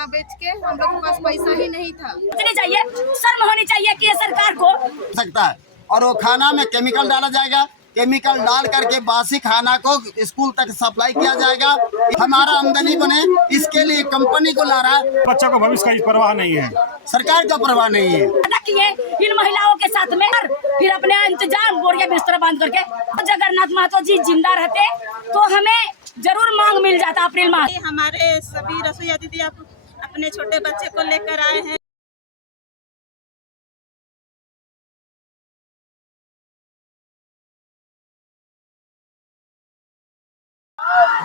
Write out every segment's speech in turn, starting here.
खाना बेच के, हम लोग के पास पैसा ही नहीं था। नहीं चाहिए, शर्म होनी चाहिए कि ये सरकार को सकता है। और वो खाना में केमिकल डाला जाएगा, केमिकल डाल करके बासी खाना को स्कूल तक सप्लाई किया जाएगा। हमारा आमदनी बने इसके लिए कंपनी को ला रहा है। बच्चा को भविष्य की परवाह नहीं है, सरकार का परवाह नहीं है। किए इन महिलाओं के साथ में फिर अपने इंतजाम बोरिया बिस्तर बांध करके। जगन्नाथ महतो जी जिंदा रहते तो हमें जरूर मांग मिल जाता अप्रैल माह। हमारे सभी रसोईया दीदी अपने छोटे बच्चे को लेकर आए हैं।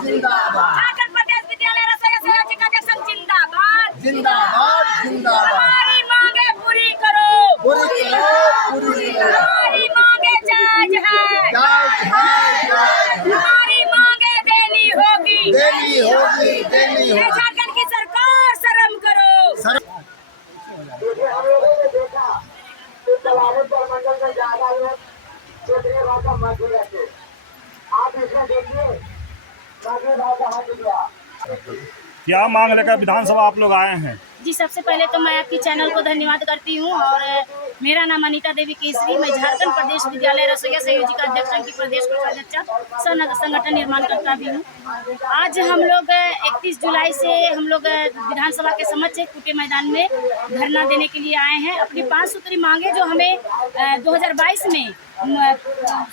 झारखंड प्रदेश विद्यालय रसोईया सहयोगी का जश्न जिंदाबाद जिंदाबाद जिंदाबाद। हमारी मांगे पूरी करो, पूरी करो, पूरी करो। हमारी मांगे जायज है, हमारी मांगे देनी होगी, देनी होगी, देनी ये होगी। झारखंड की सरकार शर्म करो। क्या मांग लेकर विधानसभा आप लोग आए हैं? जी, सबसे पहले तो मैं आपकी चैनल को धन्यवाद करती हूँ और मेरा नाम अनीता देवी केसरी। मैं झारखंड प्रदेश विद्यालय रसोईया सहयोगी का अध्यक्ष की प्रदेश कोषाध्यक्ष संगठन निर्माण करता भी हूँ। आज हम लोग 31 जुलाई से हम लोग विधानसभा के समक्ष कुटे मैदान में धरना देने के लिए आए हैं। अपनी 5 सूत्री मांगे जो हमें 2022 में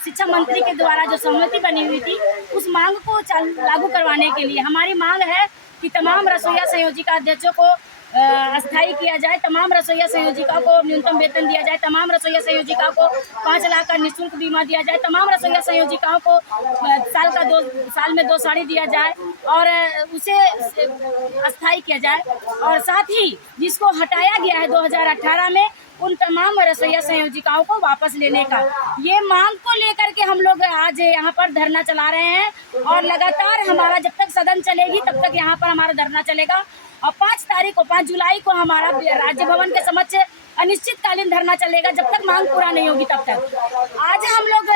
शिक्षा मंत्री के द्वारा जो सहमति बनी हुई थी, उस मांग को लागू करवाने के लिए हमारी मांग है कि तमाम रसोईया संयोजिका अध्यक्षों को अस्थायी किया जाए, तमाम रसोईया संयोजिकाओं को न्यूनतम वेतन दिया जाए, तमाम रसोईया संयोजिकाओं को 5 लाख का निःशुल्क बीमा दिया जाए, तमाम रसोईया संयोजिकाओं को साल में 2 साड़ी दिया जाए और उसे अस्थायी किया जाए। और साथ ही जिसको हटाया गया है 2018 में, उन तमाम रसोईया संयोजिकाओं को वापस लेने का, ये मांग को लेकर के हम लोग आज यहाँ पर धरना चला रहे हैं। और लगातार हमारा जब तक सदन चलेगी तब तक यहाँ पर हमारा धरना चलेगा। और 5 जुलाई को हमारा राज्य भवन के समक्ष अनिश्चितकालीन धरना चलेगा जब तक मांग पूरा नहीं होगी तब तक। आज हम लोग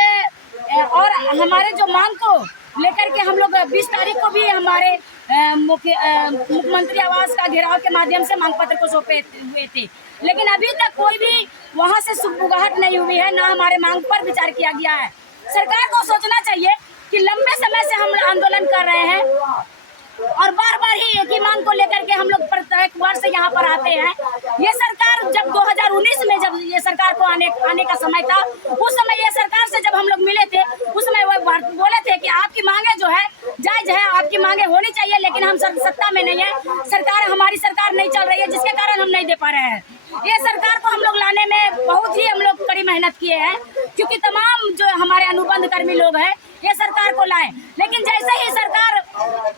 और हमारे जो मांग को लेकर के हम लोग 20 तारीख को भी हमारे मुख्यमंत्री आवास का घेराव के माध्यम से मांग पत्र को सौंपे हुए थे, लेकिन अभी तक कोई भी वहां से सुगबुगाहट नहीं हुई है, ना हमारे मांग पर विचार किया गया है। सरकार को सोचना चाहिए कि लंबे समय से हम आंदोलन कर रहे हैं और बार बार ही एक ही मांग को लेकर के हम लोग प्रत्येक वर्ष यहाँ पर आते हैं। ये सरकार जब 2019 में जब ये सरकार को आने का समय था, उस समय ये सरकार से जब हम लोग मिले थे, उस समय वो बोले थे कि आपकी मांगे जो है जायज है, आपकी मांगे होनी चाहिए, लेकिन हम सत्ता में नहीं है, हमारी सरकार नहीं चल रही है, जिसके कारण हम नहीं दे पा रहे हैं। ये सरकार को हम लोग लाने में बहुत ही हम लोग कड़ी मेहनत किए हैं, क्योंकि तमाम जो हमारे अनुबंध कर्मी लोग हैं ये सरकार को लाए, लेकिन जैसे ही सरकार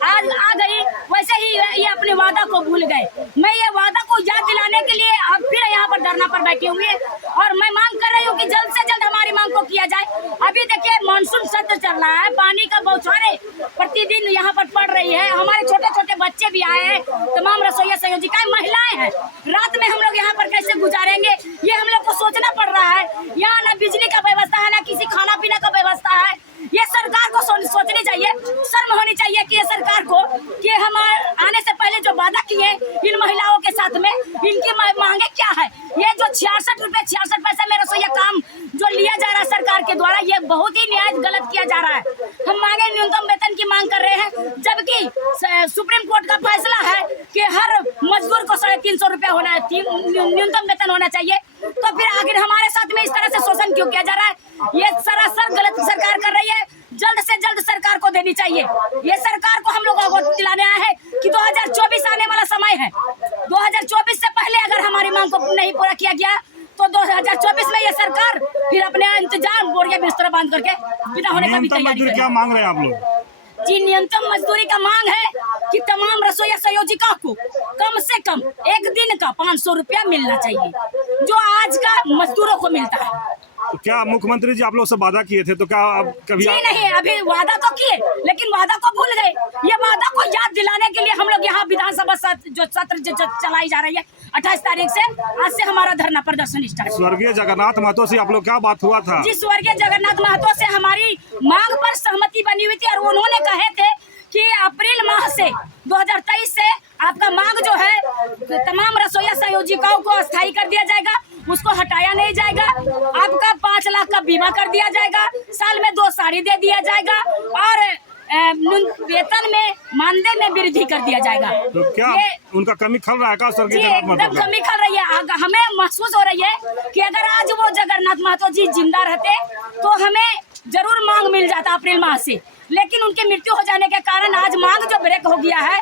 आज आ गई वैसे ही ये अपने वादा को भूल गए। मैं ये वादा को याद दिलाने के लिए अब फिर यहाँ पर धरना पर बैठी हुई है और मैं मांग कर रही हूँ कि जल्द से जल्द हमारी मांग को किया जाए। अभी देखिए मानसून सत्र चल रहा है, पानी का बौछारें प्रतिदिन यहाँ पर पड़ रही है, हमारे छोटे छोटे बच्चे भी आए हैं, तमाम रसोईया संयोजिकाएं महिलाएं हैं, रात में हम लोग यहाँ पर कैसे गुजारेंगे ये हम लोग को सोचना पड़ रहा है। यहाँ न बिजली का व्यवस्था है, न किसी खाना पीना का व्यवस्था है। ये सरकार को सोचनी चाहिए, शर्म होनी चाहिए कि ये सरकार को कि हम आने से पहले जो वादा किए इन महिलाओं के साथ में, इनकी मांगे क्या है। ये जो 66 रुपए 66 पैसे में रसोईया काम जो लिया जा रहा है सरकार के द्वारा, ये बहुत ही न्याय गलत किया जा रहा है। हम मांगे न्यूनतम वेतन की मांग कर रहे हैं, जबकि सुप्रीम कोर्ट का फैसला है कि हर मजदूर को 350 रुपया होना है, न्यूनतम वेतन होना चाहिए। तो फिर आखिर हमारे साथ में इस तरह से शोषण क्यों किया जा रहा है? ये सरासर गलत सरकार कर रही है, जल्द से जल्द सरकार को देनी चाहिए। ये सरकार को हम लोग अवगत दिलाने आए हैं कि 2024 आने वाला समय है, 2024 से पहले अगर हमारी मांग को नहीं पूरा किया गया तो 2024 में ये सरकार फिर अपने इंतजाम बोरिया बिस्तर बांध करके विदा होने का भी तैयारी है। क्या मांग रहे हैं आप लोग? जी, न्यूनतम मजदूरी का मांग है कि तमाम रसोईया संयोजिका को कम से कम एक दिन का 500 रुपया मिलना चाहिए, जो आज का मजदूरों को मिलता है। तो क्या मुख्यमंत्री जी आप लोग से वादा किए थे, तो क्या आप कभी जी नहीं, अभी वादा तो किए लेकिन वादा को भूल गए। ये वादा को याद दिलाने के लिए हम लोग यहाँ विधानसभा सत्र चलाई जा रही है 28 तारीख से, आज से हमारा धरना प्रदर्शन स्टार्ट। स्वर्गीय जगन्नाथ महतो से आप लोग क्या बात हुआ था? जी, स्वर्गीय जगन्नाथ महतो से हमारी मांग पर सहमति बनी हुई थी और उन्होंने कहे थे कि अप्रैल माह से 2023 से आपका मांग जो है जीविकाओं को अस्थायी कर दिया जाएगा, उसको हटाया नहीं जाएगा। आपका 5 लाख का बीमा कर दिया जाएगा, साल में 2 साड़ी दे दिया जाएगा और वेतन में मानदेय में वृद्धि कर दिया जाएगा। तो क्या उनका कमी खल रहा है का सर? एकदम कमी खल रही है। हमें महसूस हो रही है कि अगर आज वो जगन्नाथ महतो जी जिंदा रहते तो हमें जरूर मांग मिल जाता अप्रैल माह से, लेकिन उनकी मृत्यु हो जाने के कारण आज मांग जो ब्रेक हो गया है,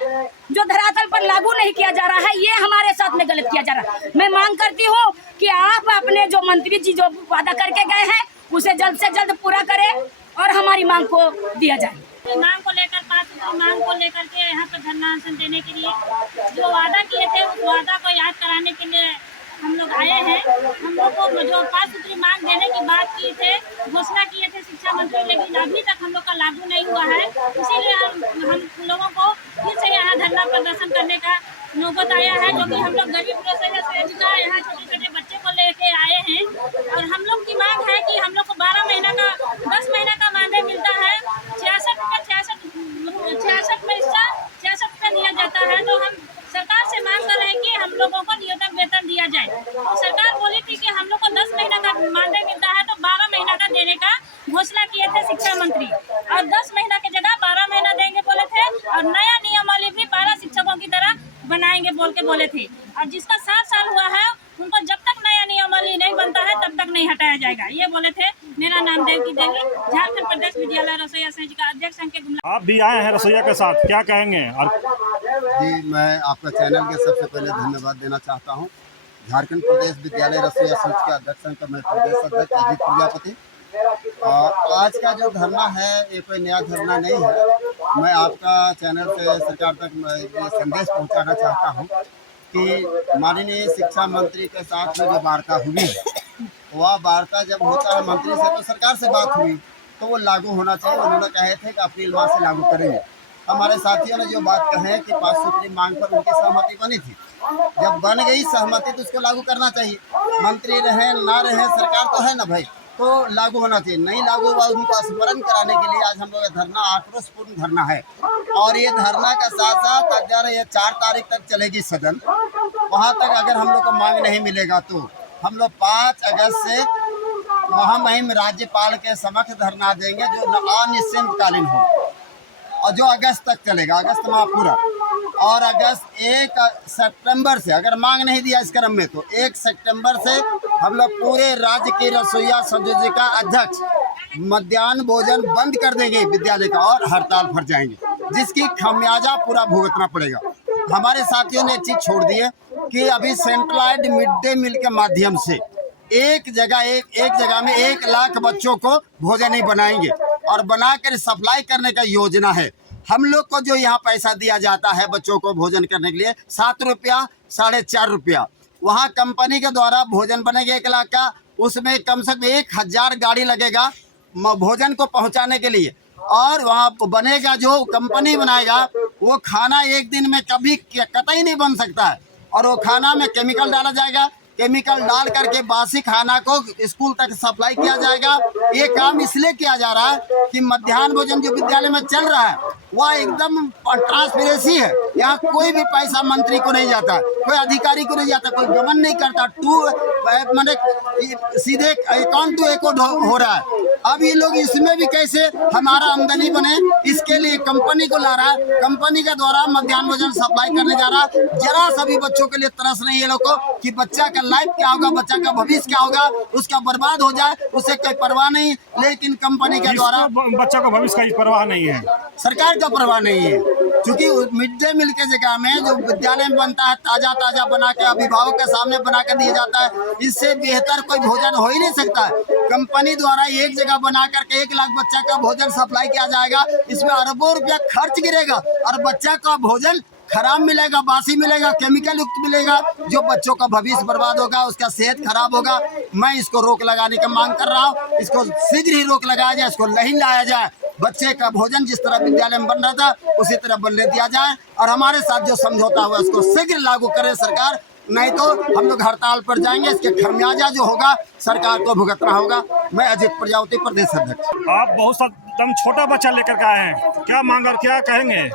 जो धरातल पर लागू नहीं किया जा रहा है, ये हमारे साथ में गलत किया जा रहा है। मैं मांग करती हूँ कि आप अपने जो मंत्री जी जो वादा करके गए हैं उसे जल्द से जल्द पूरा करें और हमारी मांग को दिया जाए। मांग को लेकर 5 मांग को लेकर के यहाँ पर धरना अनशन देने के लिए जो वादा किए थे उस वादा को याद कराने के लिए हम लोग आए हैं। हम लोग को जो 5 सूत्री मांग देने की बात की थे, घोषणा किए थे शिक्षा मंत्री, लेकिन अभी तक हम लोग का लागू नहीं हुआ है। इसीलिए हम लोगों को फिर से यहाँ धरना प्रदर्शन करने का नौबत आया है, जो कि हम लोग गरीब रसोइया संयोजिका यहाँ छोटे छोटे बच्चे को लेके आए हैं। और हम लोग की मांग है कि हम लोग को 12 महीना का 10 महीना का मानदेय मिलता है, 66 रुपये दिया जाता है। तो हम सरकार से मांग कर रहे हैं कि हम लोगों को न्यूनतम वेतन दिया जाए। तो सरकार बोली थी कि हम लोग को 10 महीना का मानदेय मिलता है, तो 12 महीना का देने का घोषणा किए थे शिक्षा मंत्री, और 10 महीना की जगह 12 महीना देंगे बोले थे, और नया नियमावली भी 12 शिक्षकों की तरह बनाएंगे बोले थे। और जिसका 7 साल हुआ है उनको जब तक नया नियमावली नहीं बनता है तब तक नहीं हटाया जाएगा, ये बोले थे। मेरा नाम देवकी देवी, झारखंड प्रदेश विद्यालय रसोइया संयोजिका अध्यक्ष संघ के गुमला। आप भी आए हैं रसोइया के साथ, क्या कहेंगे? जी, मैं आपका चैनल के सबसे पहले धन्यवाद देना चाहता हूँ। झारखंड प्रदेश विद्यालय रसोइया संघ के अध्यक्ष संघ का मैं प्रदेश अध्यक्ष अजीत प्रजापति। आज का जो धरना है ये कोई नया धरना नहीं है। मैं आपका चैनल से सरकार तक ये संदेश पहुंचाना चाहता हूं कि माननीय शिक्षा मंत्री के साथ में जो वार्ता हुई है, वह वार्ता जब होता है मंत्री से तो सरकार से बात हुई तो वो लागू होना चाहिए। उन्होंने कहे थे कि अप्रैल माह से लागू करेंगे। हमारे साथियों ने जो बात कहे कि 5 सूत्री मांग पर उनकी सहमति बनी थी, जब बन गई सहमति तो उसको लागू करना चाहिए। मंत्री रहे ना रहे, सरकार तो है ना भाई, तो लागू होना चाहिए। नहीं लागू हुआ उनको स्मरण कराने के लिए आज हम लोग धरना आक्रोशपूर्ण धरना है। और ये धरना का साथ साथ अगर ये 4 तारीख तक चलेगी सदन, वहाँ तक अगर हम लोग को मांग नहीं मिलेगा तो हम लोग 5 अगस्त से महामहिम राज्यपाल के समक्ष धरना देंगे, जो अनिश्चितकालीन होगा और जो अगस्त तक चलेगा, अगस्त माह पूरा। और अगस्त 1 सितंबर से अगर मांग नहीं दिया इस क्रम में तो 1 सितंबर से हम लोग पूरे राज्य के रसोइया संयोजिका अध्यक्ष मध्याह्न भोजन बंद कर देंगे विद्यालय का और हड़ताल पर जाएंगे, जिसकी खामियाजा पूरा भुगतना पड़ेगा। हमारे साथियों ने एक चीज़ छोड़ दी है कि अभी सेंट्रलाइज्ड मिड डे मील के माध्यम से एक जगह में 1 लाख बच्चों को भोजन ही बनाएंगे और बनाकर सप्लाई करने का योजना है। हम लोग को जो यहाँ पैसा दिया जाता है बच्चों को भोजन करने के लिए 7 रुपया 4.5 रुपया, वहाँ कंपनी के द्वारा भोजन बनेगा 1 लाख का, उसमें कम से कम 1000 गाड़ी लगेगा भोजन को पहुँचाने के लिए। और वहाँ बनेगा जो कंपनी बनाएगा वो खाना एक दिन में कभी कतई नहीं बन सकता है, और वो खाना में केमिकल डाला जाएगा। केमिकल डाल करके बासी खाना को स्कूल तक सप्लाई किया जाएगा। ये काम इसलिए किया जा रहा है कि मध्याह्न भोजन जो विद्यालय में चल रहा है वह एकदम ट्रांसपेरेंसी है। यहाँ कोई भी पैसा मंत्री को नहीं जाता, कोई अधिकारी को नहीं जाता, कोई गमन नहीं करता। मैंने सीधे अकाउंट टू अकाउंट हो रहा है। अब ये लोग इसमें भी कैसे हमारा आमदनी बने, इसके लिए कंपनी को ला रहा है, कंपनी के द्वारा मध्याह्न भोजन सप्लाई करने जा रहा है। जरा सभी बच्चों के लिए तरस नहीं है लोग को कि बच्चा का लाइफ क्या होगा, बच्चा का भविष्य क्या होगा, उसका बर्बाद हो जाए, उसे कोई परवाह नहीं। लेकिन कंपनी के द्वारा बच्चा को भविष्य की परवाह नहीं है, सरकार का परवाह नहीं है। क्योंकि मिड डे मील के जगह में जो विद्यालय में बनता है ताजा बना के अभिभावक के सामने बना के दिया जाता है, इससे बेहतर कोई भोजन हो ही नहीं सकता है। कंपनी द्वारा एक जगह बना करके 1 लाख बच्चा का भोजन सप्लाई किया जाएगा, इसमें अरबों रुपया खर्च गिरेगा और बच्चा का भोजन खराब मिलेगा, बासी मिलेगा, केमिकल युक्त मिलेगा, जो बच्चों का भविष्य बर्बाद होगा, उसका सेहत खराब होगा। मैं इसको रोक लगाने की मांग कर रहा हूँ। इसको शीघ्र ही रोक लगाया जाए, इसको नहीं लाया जाए। बच्चे का भोजन जिस तरह विद्यालय में बन रहा था उसी तरह बनने दिया जाए, और हमारे साथ जो समझौता हुआ उसको शीघ्र लागू करे सरकार, नहीं तो हम लोग हड़ताल पर जाएंगे। इसके खामियाजा जो होगा सरकार को भुगतना होगा। मैं अजीत प्रजापति प्रदेश अध्यक्ष। आप बहुत सा एकदम छोटा बच्चा लेकर के आए हैं, क्या मांग और क्या कहेंगे,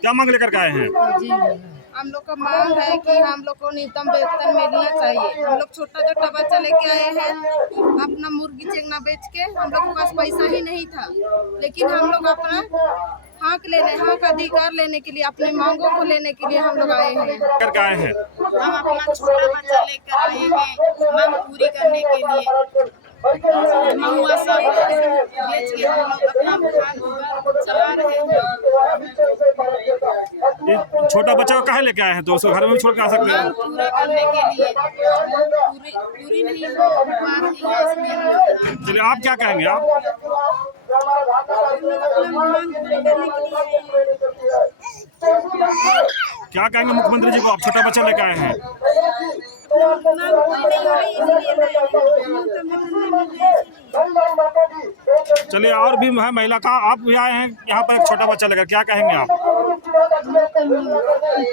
क्या मांग लेकर के आए हैं? जी हम लोग का मांग है कि हम लोग को न्यूनतम वेतन मिलना चाहिए। हम लोग छोटा छोटा बच्चा लेके आए हैं, अपना मुर्गी चेंगना बेच के। हम लोग के पास पैसा ही नहीं था, लेकिन हम लोग अपना हक अधिकार लेने के लिए, अपने मांगों को लेने के लिए हम लोग आए हैं। करके आए हैं? हम अपना छोटा बच्चा लेकर आए हैं मांग पूरी करने के लिए। महुआ सब बेच के हम लोग अपना घर चला रहे हैं। ये छोटा बच्चा को कहाँ लेके आए हैं? तो उसको घर में भी छोड़ के आ सकते मांग हैं। पूरा करने के लिए पूरी नहीं हो पा रही है, इसलिए हम लोग चलिए, आप क्या कहेंगे? आप मांग पूरी करने के लिए क्या कहेंगे मुख्यमंत्री जी को? आप छोटा बच्चा लेके आए हैं। मांग पूरी नहीं हो रही इसलिए। चलिए, और भी है महिला का, आप भी आए हैं यहाँ पर एक छोटा बच्चा लेकर, क्या कहेंगे आप?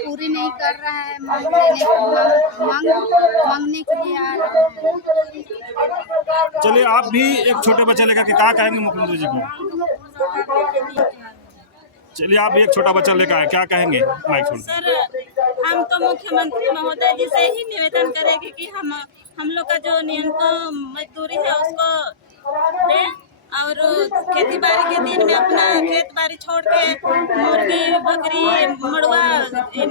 पूरी नहीं कर रहा है, मांगने के लिए आ रहा है। चलिए, आप भी एक छोटे बच्चे लेकर के क्या कहेंगे मुख्यमंत्री जी को? चलिए, आप भी एक छोटा बच्चा लेकर आए, क्या कहेंगे? माइक छोड़। सर, हम तो मुख्यमंत्री महोदय जी से ही निवेदन करेंगे कि हम लोग का जो न्यूनतम मजदूरी है उसको दें, और खेती बाड़ी के दिन में अपना खेत बाड़ी छोड़ के मुर्गी बकरी मड़ुआ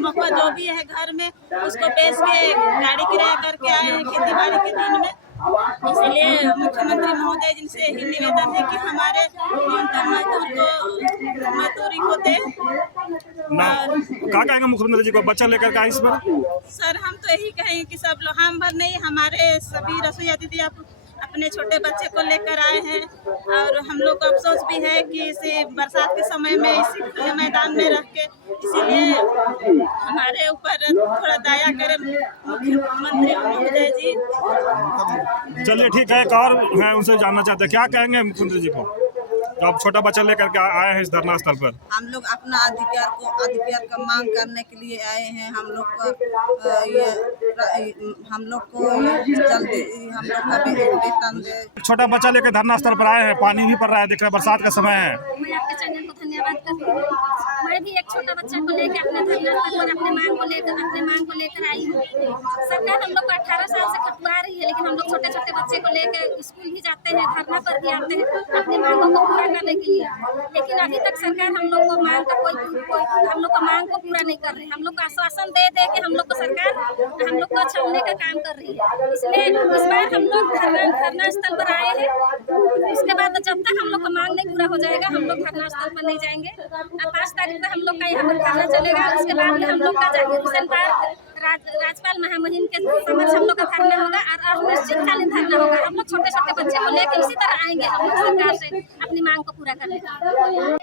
महुआ जो भी है घर में उसको बेच के गाड़ी किराया करके आए हैं खेती बाड़ी के दिन में। इसलिए मुख्यमंत्री महोदय जी से ही निवेदन है कि हमारे न्यूनतम मजदूरी को दे। क्या कहेंगे मुख्यमंत्री जी को? बच्चा लेकर के आए इस पर। सर, हम तो यही कहेंगे कि सब लोग, हम भर नहीं, हमारे सभी रसोईया दीदी अपने छोटे बच्चे को लेकर आए हैं, और हम लोग को अफसोस भी है कि इसी बरसात के समय में इसी खुले मैदान में रख के, इसीलिए हमारे ऊपर थोड़ा दया करें मुख्यमंत्री महोदय जी। चलिए, ठीक है। एक और है, उनसे जानना चाहते हैं, क्या कहेंगे मुख्यमंत्री जी को? तो आप छोटा बच्चा लेकर के आए हैं इस धरना स्थल पर। हम लोग अपना अधिकार का मांग करने के लिए आए हैं। हम लोग को जल्दी हम लोग का वेतन दे। छोटा बच्चा लेकर धरना स्थल पर आए हैं, पानी भी पड़ रहा है, देख रहे हैं बरसात का समय है। मैं आपके चैनल को धन्यवाद करती हूँ। मैं भी एक छोटा बच्चा को लेकर अपने धरना पर अपने मांग को लेकर आई हूँ। सरकार हम लोग को 18 साल से खटवा रही है, लेकिन हम लोग छोटे छोटे बच्चे को लेकर स्कूल भी जाते हैं, धरना पर भी आते हैं अपनी मांगों को पूरा करने के लिए। लेकिन अभी तक सरकार हम लोग को मांग का हम लोग का मांग को पूरा नहीं कर रही। हम लोग को आश्वासन दे के हम लोग को सरकार हम लोग को छावने का काम कर रही है। इसलिए इस बार हम लोग धरना स्थल पर आए हैं। उसके बाद जब तक हम लोग का मांग नहीं पूरा हो जाएगा, हम लोग धरना स्थल पर नहीं जाएंगे। 5 तारीख को हम लोग का यहाँ पर धरना चलेगा। उसके बाद में हम लोग का जाकिर हुसैन पार्क राज्यपाल महामहिम के समक्ष हम लोग का धरना होगा, और निश्चितकालीन धरना होगा। हम लोग छोटे छोटे बच्चे को लेकर इसी तरह आएंगे हम लोग सरकार से अपनी मांग को पूरा करने के लिए।